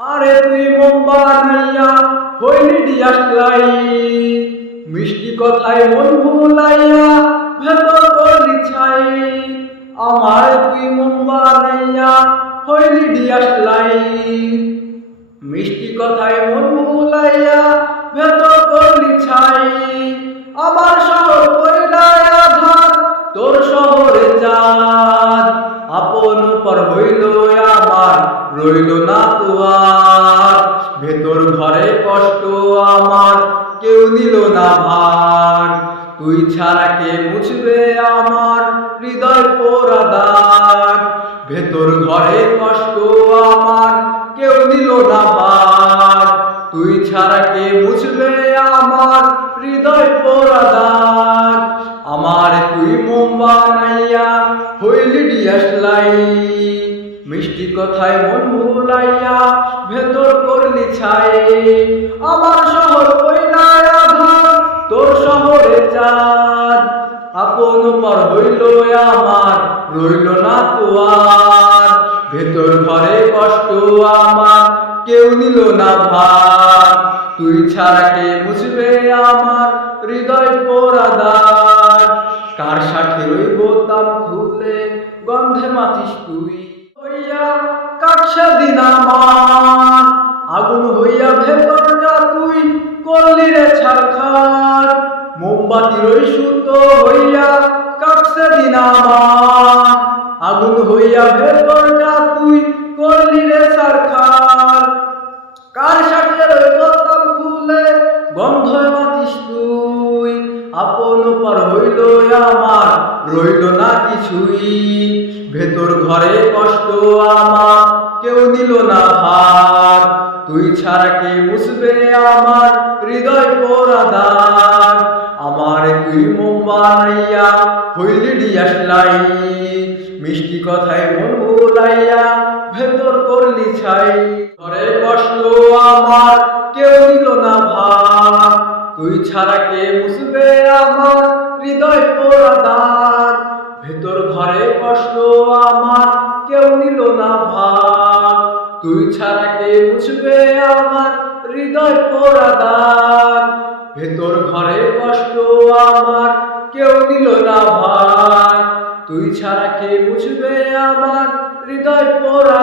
আরে তুই নাইয়া হইলি ডিয়াসলাই। মিষ্টি কথায় মন ভুলাইয়া ভেতর করলি ছাই আমার তুই মোম্বা নাইয়া হইলি ডিয়াসলাই। মিষ্টি কথায় মন ভুলাইয়া ভেতর তুই ছাড়া কে মুছবে আমার হৃদয় পোড়া দাগ? ভেতর ঘরে কষ্ট আমার, কেউ দিল না ভার তুই ছাড়া কে মুছবে আমার হৃদয় পোড়া দাগ? আমার তুই মোম্বা নাইয়া হইলি ডিয়াসলাই মিষ্টি কথায় মন ভুলাইয়া ভেতর করলি ছাই। আমার শহর শহরে আপন পর হইল আমার, রইল না তো আর ভেতর ঘরে কষ্ট আমার, কেউ নিল না ভার। তুই ছাড়া কে মুছবে আমার হৃদয় পোড়া দাগ কার সাথে রইব তাম খুলে, গন্ধে মাতিস তুই? হইয়া কাকসা দিন আমার। আগুন হইয়া ভেতর আমার আগুন হইয়া ভেতর যা তুই, করলি রে ছারখার কার সাথে রইব তাম খুলে, গন্ধ মাতিস তুই? আপন পর হইল আমার, রইল না কিছুই। ভেতর ঘরে কষ্ট আমার, কেউ দিল না ভার তুই ছাড়া কে মুছবে আমার হৃদয় পোড়া দাগ ডিয়াসলাই মিষ্টি কথায় মন ভুলাইয়া ভেতর করলি ছাই। ঘরে কষ্ট আমার, কেউ দিল না ভার। তুই ছাড়া কে আমার হৃদয় পোড়া ভেতর ঘরে কষ্ট আমার, কেউ নিল না ভাগ তুই ছাড়া কে মুছবে আমার হৃদয় পোড়া দাগ ভেতর ঘরে কষ্ট কেউ দিল না ভাই তুই ছাড়া কে বুঝবে আমার? হৃদয় পোড়া